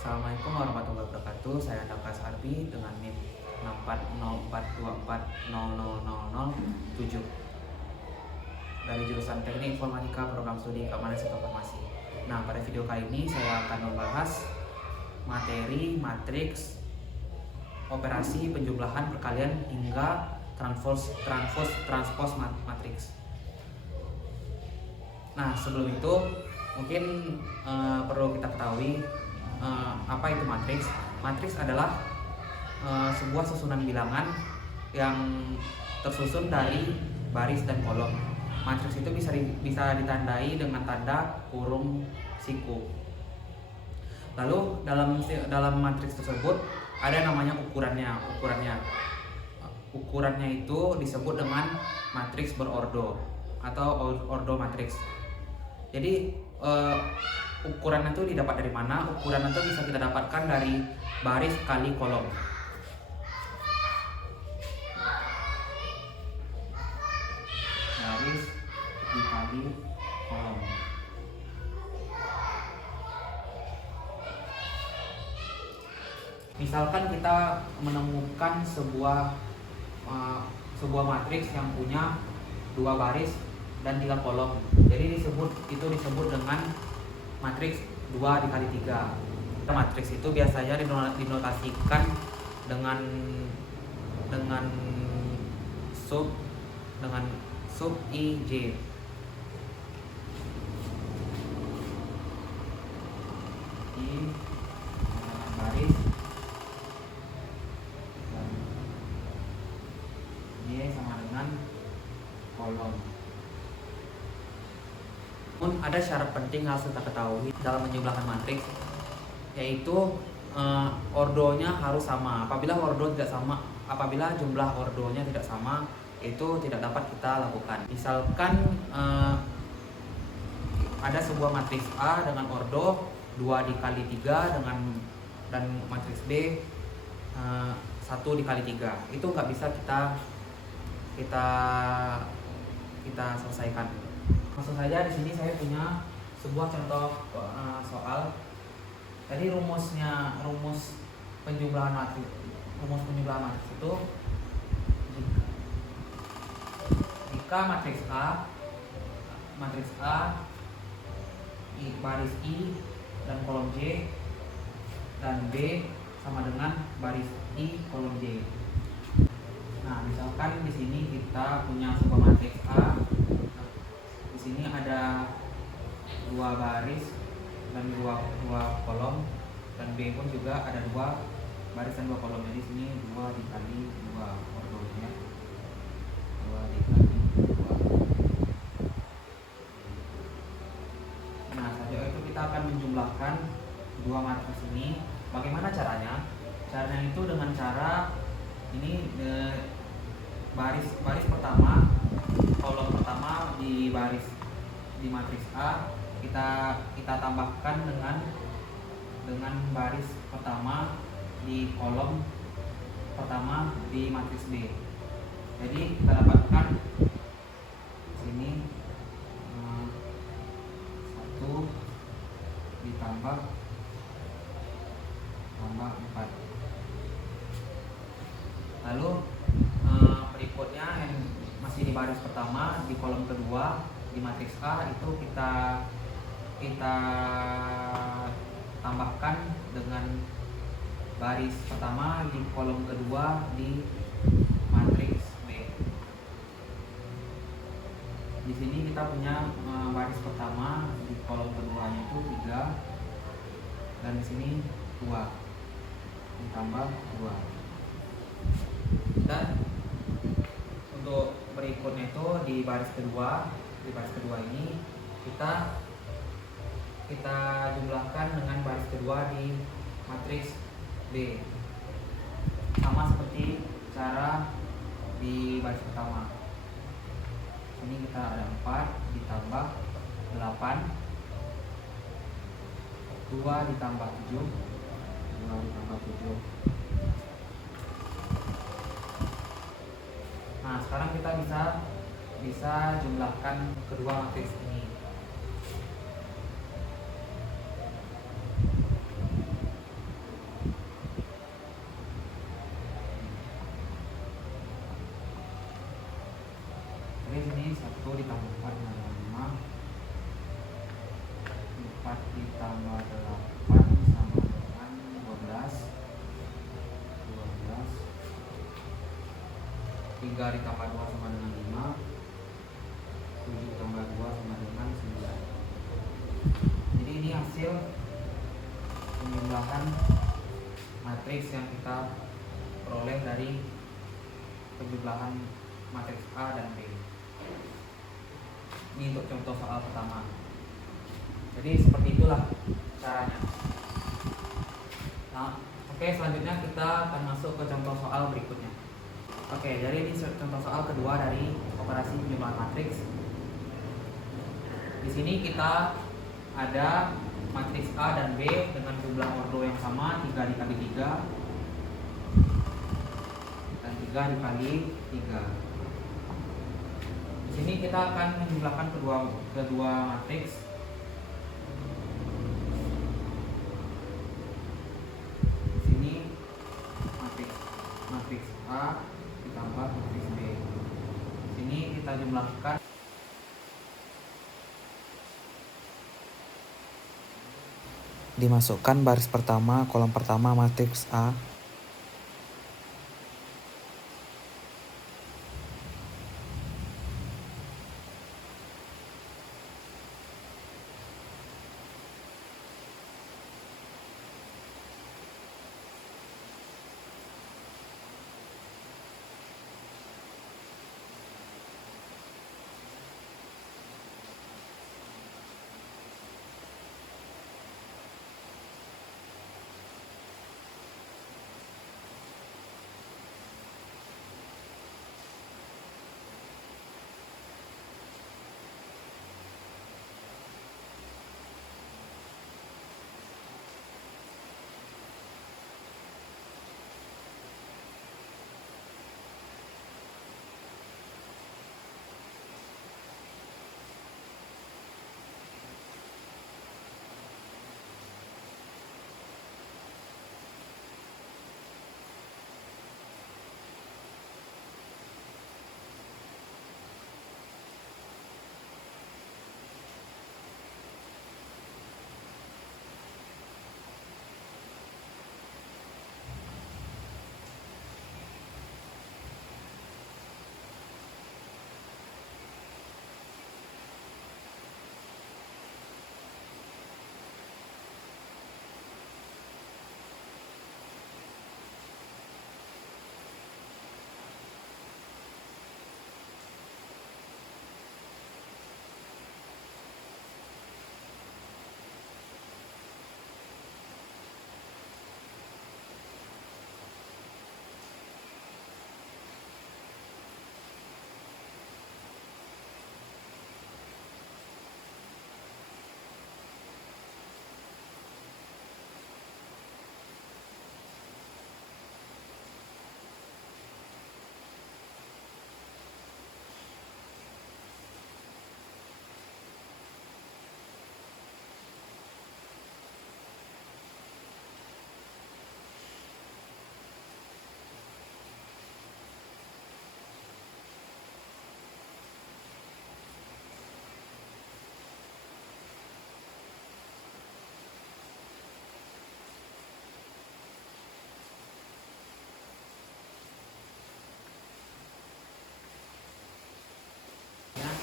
Assalamualaikum warahmatullahi wabarakatuh. Saya Dakas Arbi dengan NIM 64042400007 dari jurusan Teknik Informatika Program Studi Keamanan Sistem Informasi. Nah, pada video kali ini saya akan membahas materi matriks operasi penjumlahan perkalian hingga transpose matriks. Nah, sebelum itu mungkin perlu kita ketahui apa itu matriks. Matriks adalah sebuah susunan bilangan yang tersusun dari baris dan kolom. Matriks itu bisa ditandai dengan tanda kurung siku. Lalu dalam matriks tersebut ada namanya ukurannya. Ukurannya itu disebut dengan matriks berordo atau ordo matriks. Jadi ukuran itu didapat dari mana? Ukuran itu bisa kita dapatkan dari baris kali kolom. Baris dikali kolom. Misalkan kita menemukan sebuah matriks yang punya 2 baris dan 3 kolom. Jadi disebut dengan matriks 2 dikali 3. Matriks itu biasanya dinotasikan dengan sub IJ. Dengan baris dan Y sama dengan kolom. Namun ada syarat penting harus kita ketahui dalam menjumlahkan matriks, yaitu ordonya harus sama. Apabila jumlah ordonya tidak sama, itu tidak dapat kita lakukan. Misalkan ada sebuah matriks A dengan ordo 2 dikali 3 dan matriks B 1 dikali 3. Itu nggak bisa kita selesaikan. Langsung saja di sini saya punya sebuah contoh soal. Tadi rumus penjumlahan matriks itu jika matriks A baris I dan kolom J dan B sama dengan baris I kolom J. Nah, misalkan di sini kita punya sebuah matriks A. Di sini ada 2 baris dan 2 kolom, dan B pun juga ada 2 baris dan 2 kolom. Jadi sini 2 dikali 2 ordonya. 2 dikali 2. Nah, setelah itu kita akan menjumlahkan 2 matriks ini. Bagaimana caranya? Caranya itu dengan cara ini, baris pertama, kolom pertama di matriks A kita tambahkan dengan baris pertama di kolom pertama di matriks B. Jadi kita dapatkan sini 1 ditambah 4. Lalu berikutnya yang masih di baris pertama di kolom kedua di matriks A itu kita tambahkan dengan baris pertama di kolom kedua di matriks B. Di sini kita punya baris pertama di kolom keduanya itu 3, dan di sini 2 ditambah 2. Dan untuk berikutnya itu di baris kedua ini kita jumlahkan dengan baris kedua di matriks B, sama seperti cara di baris pertama. Ini kita ada 4 ditambah 8, 2 ditambah 7. Nah, sekarang kita bisa jumlahkan kedua matriks ini. penjumlahan matriks yang kita peroleh dari penjumlahan matriks A dan B. Ini untuk contoh soal pertama. Jadi seperti itulah caranya. Nah, oke, selanjutnya kita akan masuk ke contoh soal berikutnya. Oke, jadi ini contoh soal kedua dari operasi penjumlahan matriks. Di sini kita ada matriks A dan B dengan jumlah ordo yang sama, 3 dikali 3 dan 3 dikali 3. Di sini kita akan menjumlahkan kedua matriks. Di sini matriks A ditambah matriks B. Di sini kita jumlahkan dimasukkan baris pertama, kolom pertama matriks A.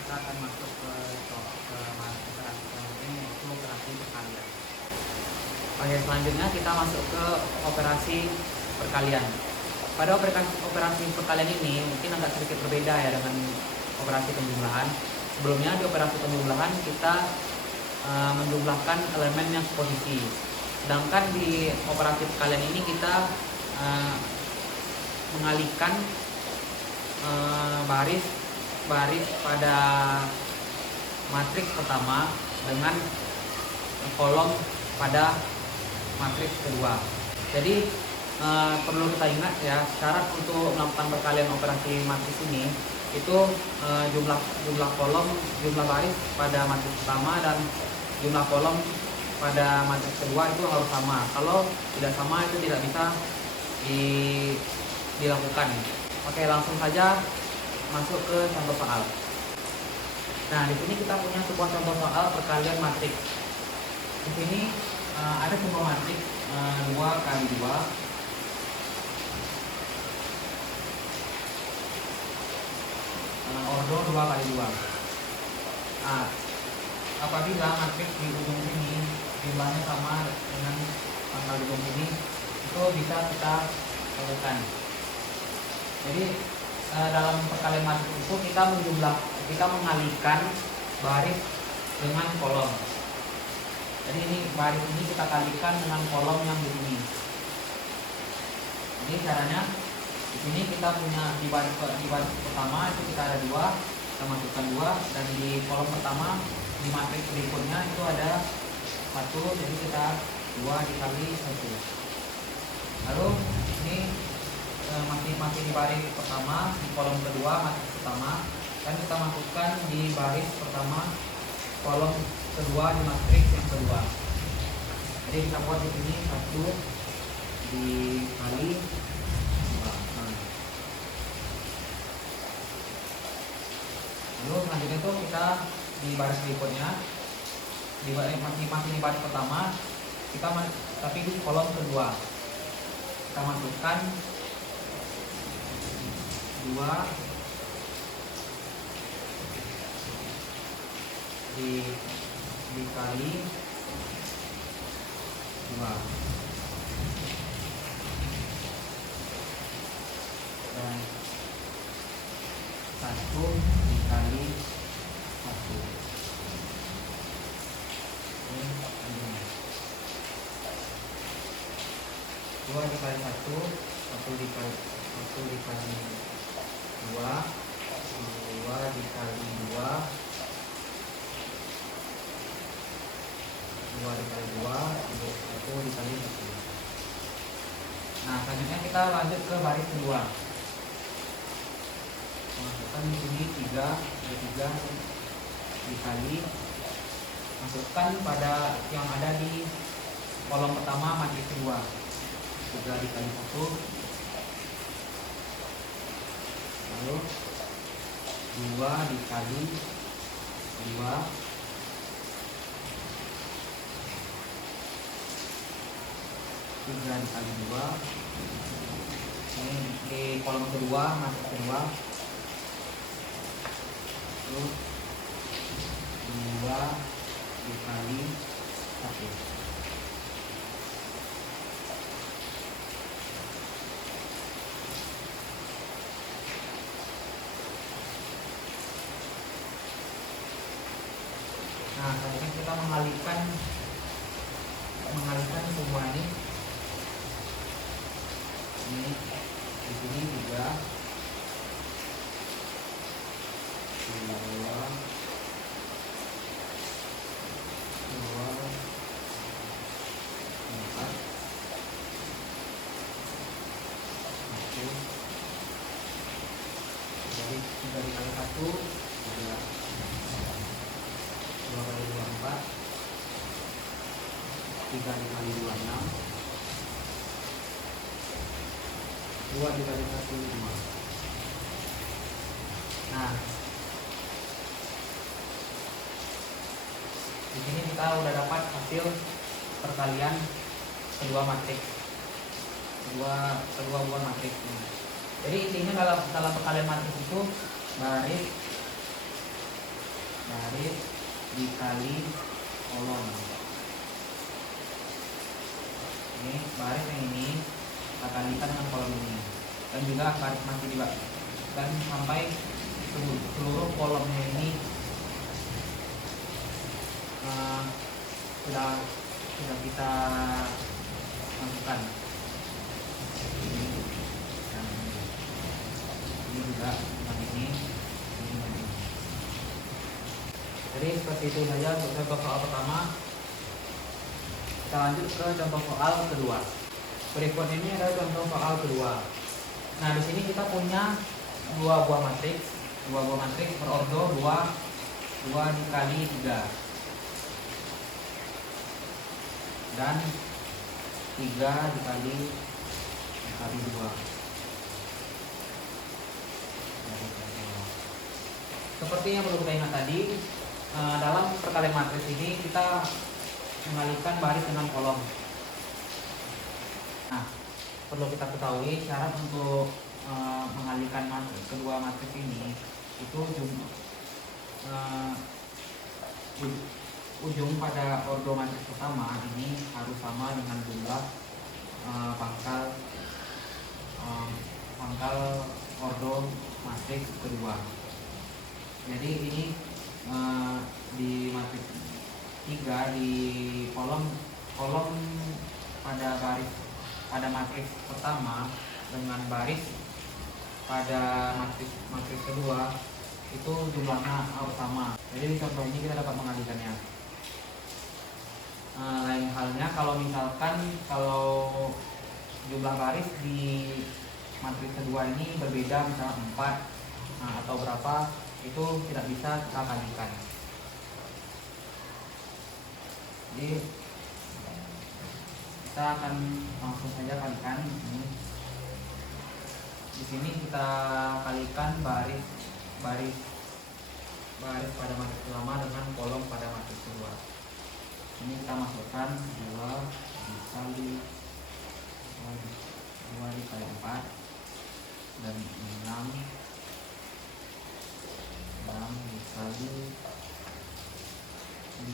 kita akan masuk ke operasi selanjutnya, yaitu operasi perkalian. Oke, selanjutnya kita masuk ke operasi perkalian. Pada operasi perkalian ini mungkin agak sedikit berbeda ya dengan operasi penjumlahan. Sebelumnya di operasi penjumlahan kita menjumlahkan elemen yang seposisi. Sedangkan di operasi perkalian ini kita mengalihkan baris pada matriks pertama dengan kolom pada matriks kedua. Jadi perlu kita ingat ya, syarat untuk melakukan perkalian operasi matriks ini itu jumlah kolom, jumlah baris pada matriks pertama dan jumlah kolom pada matriks kedua itu harus sama. Kalau tidak sama itu tidak bisa dilakukan. Oke, langsung saja masuk ke contoh soal. Nah, di sini kita punya sebuah contoh soal perkalian matriks. Di sini ada sebuah matriks 2 kali 2 ordo 2 kali 2. Apabila matriks di ujung sini jumlahnya sama dengan tanggal gedung ini itu bisa kita lakukan. Jadi dalam perkalian matriks itu kita mengalihkan baris dengan kolom. Jadi ini baris ini kita kalikan dengan kolom yang begini. Ini caranya. Di sini kita punya di baris pertama itu kita ada 2, kita masukkan 2, dan di kolom pertama di matriks berikutnya itu ada 1, jadi kita 2 dikali 1. Lalu ini masih di baris pertama, di kolom kedua matriks pertama, dan kita masukkan di baris pertama kolom kedua di matriks yang kedua. Jadi kita buat di sini 1 dikali 2. Lalu selanjutnya itu kita di baris berikutnya masih di baris pertama tapi di kolom kedua kita masukkan 2 dikali 2 dan 1 dikali 1. Ini 2 dikali 1, 1 dikali 2, 2 dikali 2, 2 dikali 2, 1 dikali 1. Nah, selanjutnya kita lanjut ke baris kedua. Masukkan di sini 3 dikali, masukkan pada yang ada di kolom pertama matriks kedua. 3 dikali 1, lalu 2 dikali 2, 3 dikali 2. Ini di kolom kedua matriks kedua. Lalu 2 dikali 1. Nah, selanjutnya kita mengalihkan semua ini. Ini di sini 3, 2, 4, 1. Jadi 3 dikali 1, 3. 2 kali 2, 4. 3 dikali 2, 6. 2 dikali 1, 5. Nah, di sini kita udah dapat hasil perkalian kedua buah matriks. Jadi intinya dalam perkalian matriks itu baris dikali kolom. Ini baris yang ini kita kalikan dengan kolom ini, dan juga baris masih dibagi, dan sampai seluruh kolomnya ini sudah kita masukkan. Ini juga yang ini. Jadi seperti itu saja untuk contoh soal pertama. Kita lanjut ke contoh soal kedua. Berikut ini adalah contoh soal kedua. Nah, di sini kita punya dua buah matriks berordo 2 dikali 3 dan 3 dikali 2. Seperti yang perlu kita ingat tadi, dalam perkalian matriks ini kita mengalihkan baris dengan kolom. Nah, perlu kita ketahui syarat untuk mengalihkan kedua matriks ini itu ujung pada ordo matriks pertama ini harus sama dengan jumlah pangkal ordo matriks kedua. Jadi ini di matriks 3 di kolom pada matriks pertama dengan baris pada matriks kedua itu jumlahnya sama. Jadi di contoh ini kita dapat mengalihkannya. Lain halnya kalau misalkan jumlah baris di matriks kedua ini berbeda, misalnya 4 atau berapa, itu tidak bisa kita kalikan. Jadi kita akan langsung saja kalikan ini. Di sini kita kalikan baris pada matriks pertama dengan kolom pada matriks kedua. Ini kita masukkan 2 dikali 4 dan 6 dikali 9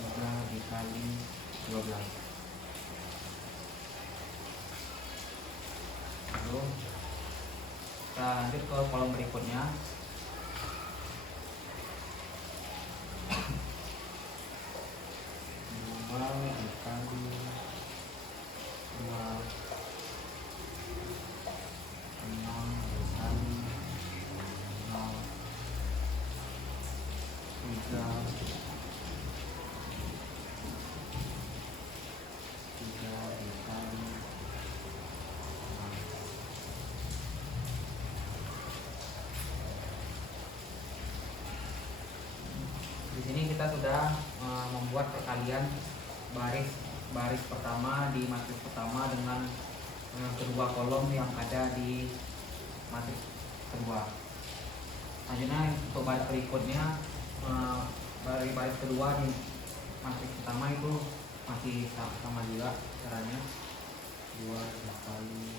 3 dikali 12. Lalu kita lanjut ke kolom berikutnya. Dikali 2 6 dikali 0 3 dikali 6. Di sini kita sudah membuat perkalian baris pertama di matriks pertama dengan kedua kolom yang ada di matriks kedua. Selanjutnya untuk baris berikutnya, baris kedua di matriks pertama itu masih sama juga caranya. 2 dikali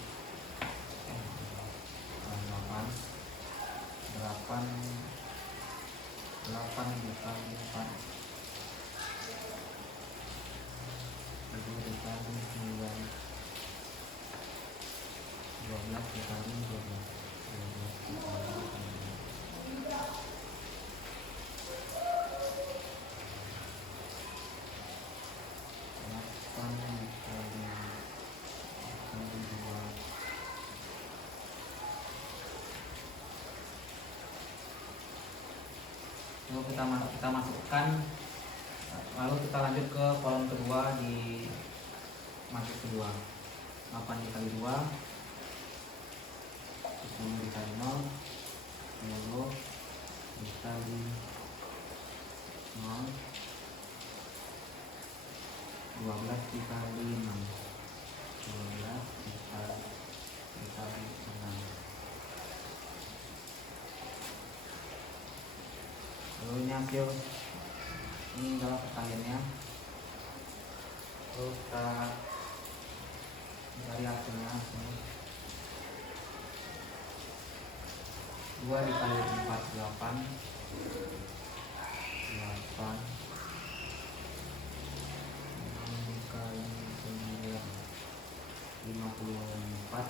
8 dikali 4 2 dikali 9 12 dikali 12 Lalu kita masukkan, lalu kita lanjut ke kolom kedua di matriks kedua. 8 dikali 2 10 dikali 0 10 dikali 0 12 dikali 6 12 dikali 6. Lalu ini hasil, ini adalah perkaliannya. Lalu kita dari hasilnya 2 dikali 4 8 6 dikali 9 54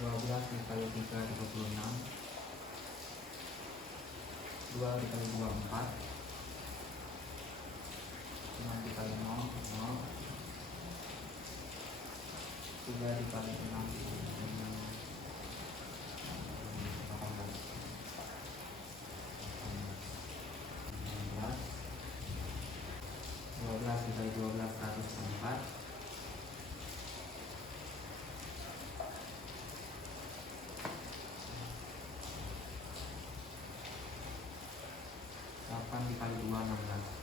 12 dikali 3 36 2 dikali 2 4 6 dikali 0 0 3 dikali 6 12 dikali 12 104 8 dikali 2 16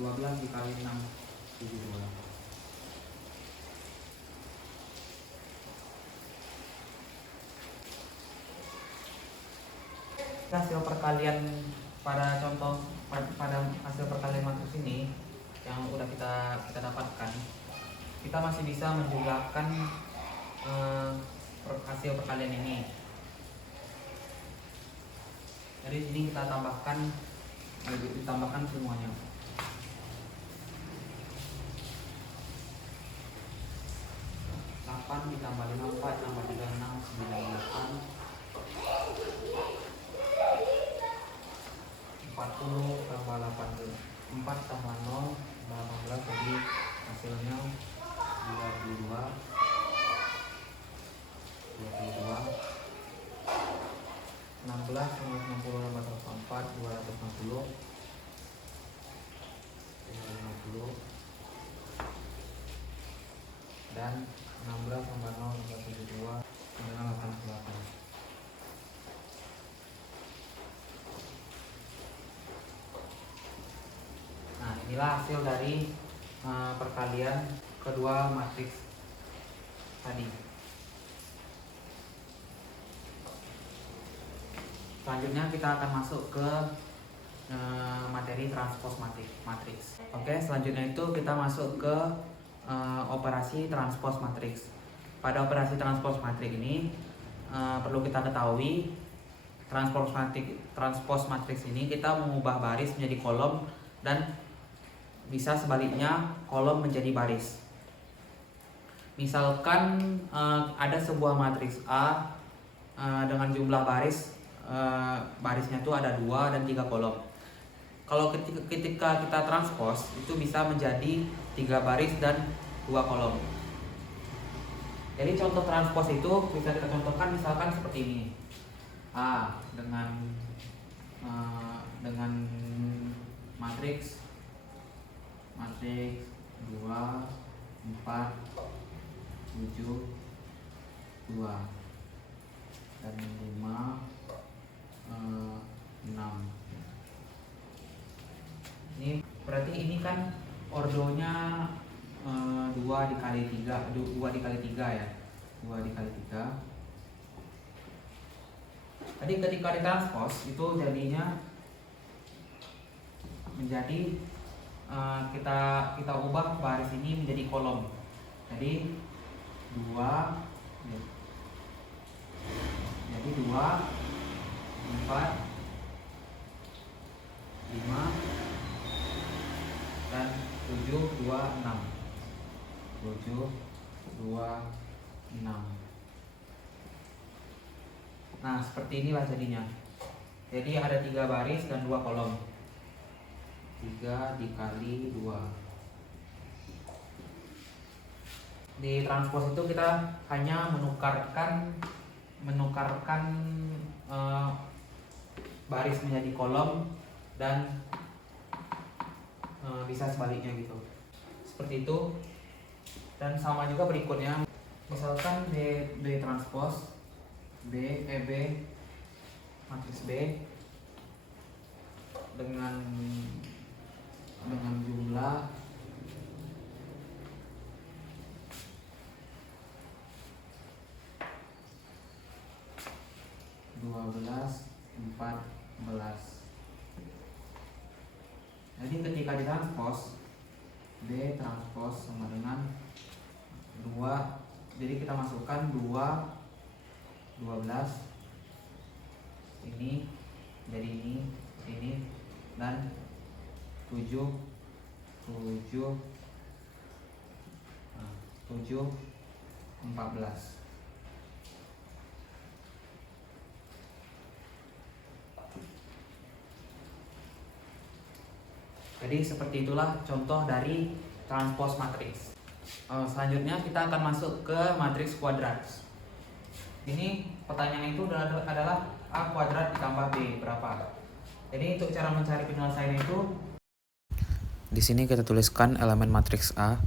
12 dikali 6 72. Hasil perkalian pada hasil perkalian matriks ini yang udah kita dapatkan, kita kita masih bisa menjumlahkan hasil perkalian ini. Jadi sini kita tambahkan semuanya. 8 ditambah 54 tambah 36 98 40 tambah 84 tambah 0 tambah 18, jadi hasilnya 22 16 tambah 60 tambah 104 260 250 dan 16 tambah 0 tambah 72 dengan 88. Nah, inilah hasil dari perkalian kedua matriks tadi. Selanjutnya kita akan masuk ke materi transpose matriks. Oke, selanjutnya itu kita masuk ke operasi transpose matriks. Pada operasi transpose matriks ini perlu kita ketahui, transpose matriks ini kita mengubah baris menjadi kolom dan bisa sebaliknya kolom menjadi baris. Misalkan ada sebuah matriks A dengan jumlah barisnya itu ada 2 dan 3 kolom. Kalau ketika kita transpose itu bisa menjadi 3 baris dan 2 kolom. Jadi contoh transpose itu bisa kita contohkan misalkan seperti ini. A dengan matriks 2 4 7 2 dan 5 6. Ini berarti ini kan ordonya 2 dikali 3 ya, 2 dikali 3. Tadi ketika ditranspose itu jadinya menjadi kita ubah baris ini menjadi kolom. Jadi 2 4 5 dan 7 2 6 7 2 6. Nah, seperti inilah jadinya. Jadi ada 3 baris dan 2 kolom. 3 dikali 2. Di transpose itu kita hanya menukarkan baris menjadi kolom dan bisa sebaliknya gitu. Seperti itu. Dan sama juga berikutnya. Misalkan B transpose B matriks B dengan jumlah 12 14. Jadi ketika ditranspose B transpose sama dengan 2, jadi kita masukkan 12 ini jadi ini dan 7 14. Jadi seperti itulah contoh dari transpose matriks. Selanjutnya kita akan masuk ke matriks kuadrat. Ini pertanyaan itu adalah A kuadrat ditambah B berapa. Jadi untuk cara mencari penyelesaian itu, di sini kita tuliskan elemen matriks A.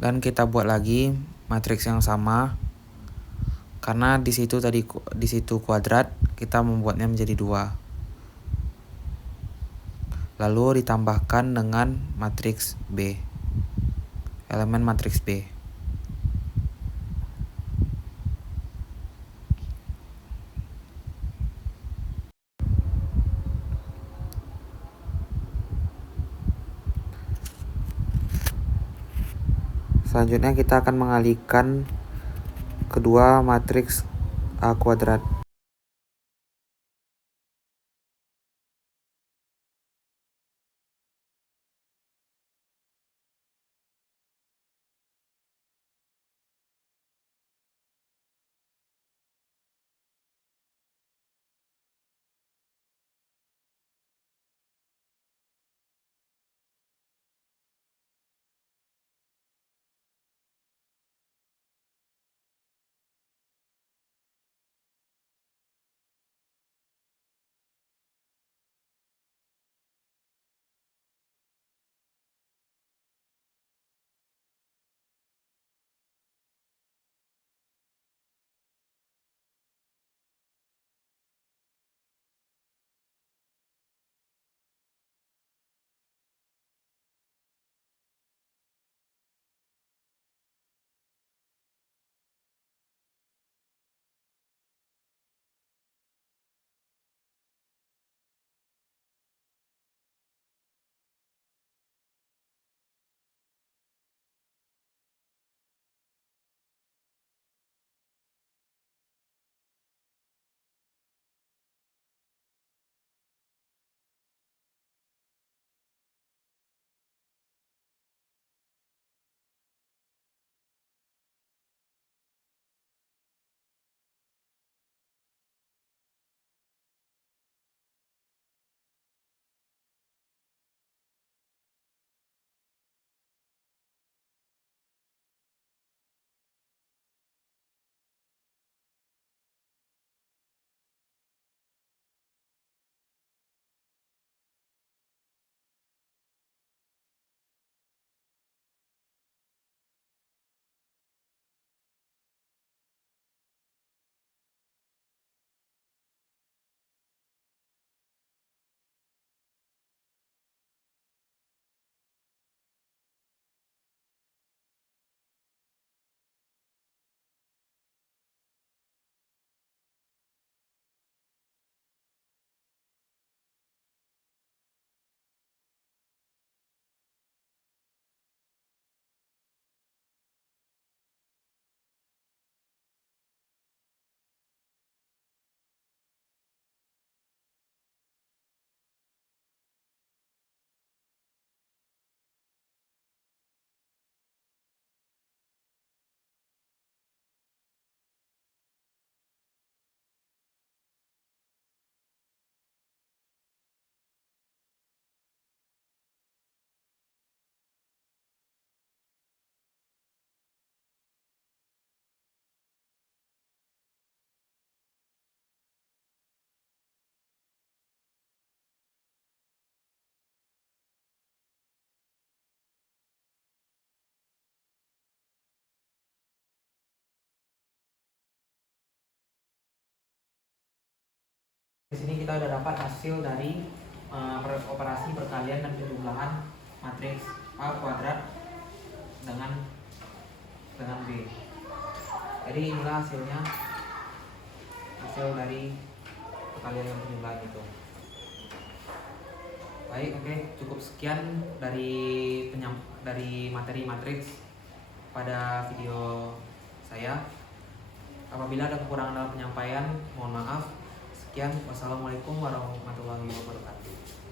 Dan kita buat lagi matriks yang sama. Karena di situ kuadrat, kita membuatnya menjadi 2. Lalu ditambahkan dengan matriks B. Elemen matriks B. Selanjutnya kita akan mengalihkan kedua matriks A kuadrat. Di sini kita udah dapat hasil dari operasi perkalian dan penjumlahan matriks A kuadrat dengan B. Jadi inilah hasilnya, hasil dari perkalian dan penjumlahan itu. Baik, oke, cukup sekian dari materi matriks pada video saya. Apabila ada kekurangan dalam penyampaian, mohon maaf. Sekian, wassalamualaikum warahmatullahi wabarakatuh.